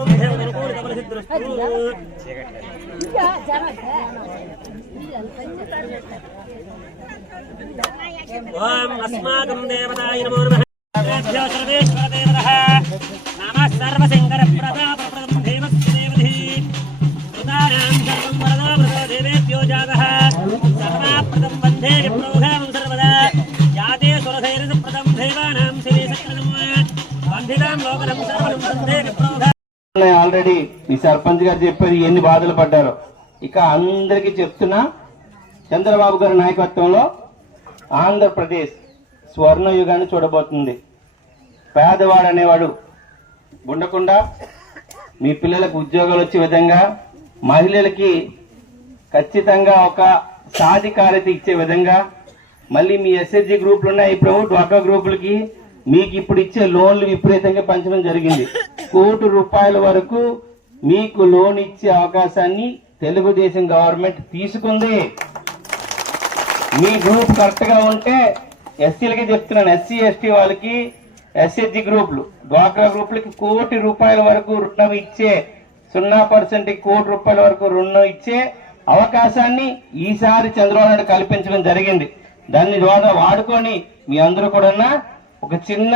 ఓం అస్మాకం దేవతాయ నమో నమః. సర్వేశ్వర దేవతః నమః సర్వశంకర ప్రతాపప్రదం దేవస్య దేవధి కృతానాం సర్వం వరదో వరదో దేవేభ్యో జాతః సర్వాప్రదం వందే విప్రోఘం సర్వదా యాదే సురధైర్యప్రదం దేవానాం శివేశక్రదం వందిదాం లోకరం సర్వం వందే విప్రోఘ. ఆల్రెడీ ఈ సర్పంచ్ గారు చెప్పారు ఎన్ని బాధలు పడ్డారో. ఇక అందరికీ చెప్తున్నా, చంద్రబాబు గారి నాయకత్వంలో ఆంధ్రప్రదేశ్ స్వర్ణ యుగాన్ని చూడబోతుంది. పేదవాడు అనేవాడు ఉండకుండా మీ పిల్లలకు ఉద్యోగాలు వచ్చే విధంగా, మహిళలకి ఖచ్చితంగా ఒక సాధికారత ఇచ్చే విధంగా, మళ్ళీ మీ ఎస్హెచ్జి గ్రూపులు ఉన్నాయి, ఇప్పుడు డ్వాక్రా గ్రూపులకి మీకు ఇప్పుడు ఇచ్చే లోన్లు విపరీతంగా పెంచడం జరిగింది. ₹1 కోటి వరకు మీకు లోన్ ఇచ్చే అవకాశాన్ని తెలుగుదేశం గవర్నమెంట్ తీసుకుంది. మీ గ్రూప్ కరెక్ట్ గా ఉంటే ఎస్సీలకి చెప్తున్నాను, ఎస్సీ ఎస్టీ వాళ్ళకి ఎస్హెచ్జి గ్రూపులు డ్వాక్రా గ్రూపులకి ₹1 కోటి వరకు రుణం ఇచ్చే 0% ₹1 కోటి వరకు రుణం ఇచ్చే అవకాశాన్ని ఈసారి చంద్రబాబు నాయుడు కల్పించడం జరిగింది. దాన్ని ద్వారా వాడుకొని మీ అందరూ కూడా ఒక చిన్న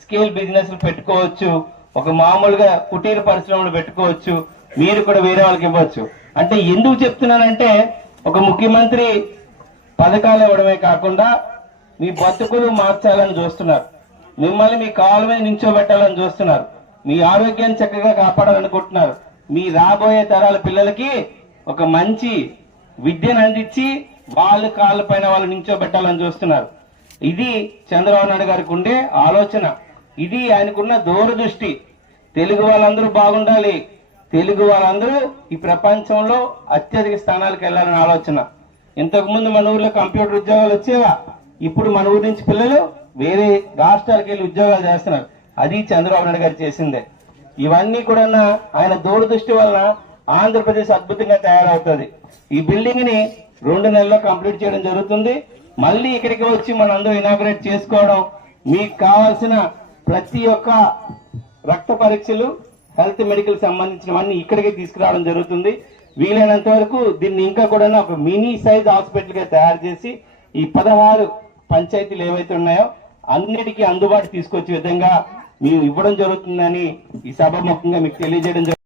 స్కేల్ బిజినెస్ పెట్టుకోవచ్చు, ఒక మామూలుగా కుటీర పరిశ్రమలు పెట్టుకోవచ్చు, మీరు కూడా వేరే వాళ్ళకి ఇవ్వచ్చు. అంటే ఎందుకు చెప్తున్నానంటే, ఒక ముఖ్యమంత్రి పథకాలు ఇవ్వడమే కాకుండా మీ బతుకులు మార్చాలని చూస్తున్నారు, మిమ్మల్ని మీ కాళ్ళ మీద నించోబెట్టాలని చూస్తున్నారు, మీ ఆరోగ్యాన్ని చక్కగా కాపాడాలనుకుంటున్నారు, మీ రాబోయే తరాల పిల్లలకి ఒక మంచి విద్యను అందించి వాళ్ళ కాళ్ళ పైన వాళ్ళు నించోబెట్టాలని చూస్తున్నారు. ఇది చంద్రబాబు నాయుడు గారికి ఉండే ఆలోచన, ఇది ఆయనకున్న దూరదృష్టి. తెలుగు వాళ్ళందరూ బాగుండాలి, తెలుగు వాళ్ళందరూ ఈ ప్రపంచంలో అత్యధిక స్థానాలకు వెళ్లాలని ఆలోచన. ఇంతకు ముందు మన ఊర్లో కంప్యూటర్ ఉద్యోగాలు వచ్చేవా, ఇప్పుడు మన ఊరి నుంచి పిల్లలు వేరే రాష్ట్రాలకు వెళ్ళి ఉద్యోగాలు చేస్తున్నారు. అది చంద్రబాబు నాయుడు గారు చేసిందే. ఇవన్నీ కూడా ఆయన దూరదృష్టి వలన ఆంధ్రప్రదేశ్ అద్భుతంగా తయారవుతుంది. ఈ బిల్డింగ్ ని 2 నెలల్లో కంప్లీట్ చేయడం జరుగుతుంది. మళ్ళీ ఇక్కడికి వచ్చి మనందరూ ఇనాగ్రేట్ చేసుకోవడం, మీకు కావాల్సిన ప్రతి ఒక్క రక్త పరీక్షలు, హెల్త్ మెడికల్ సంబంధించినవన్నీ ఇక్కడికి తీసుకురావడం జరుగుతుంది. వీలైనంత వరకు దీన్ని ఇంకా కూడా ఒక మినీ సైజ్ హాస్పిటల్ గా తయారు చేసి ఈ 16 పంచాయతీలు ఏవైతే ఉన్నాయో అన్నిటికీ అందుబాటు తీసుకొచ్చే విధంగా మేము ఇవ్వడం జరుగుతుందని ఈ సభ ముఖ్యంగా మీకు తెలియజేయడం జరుగుతుంది.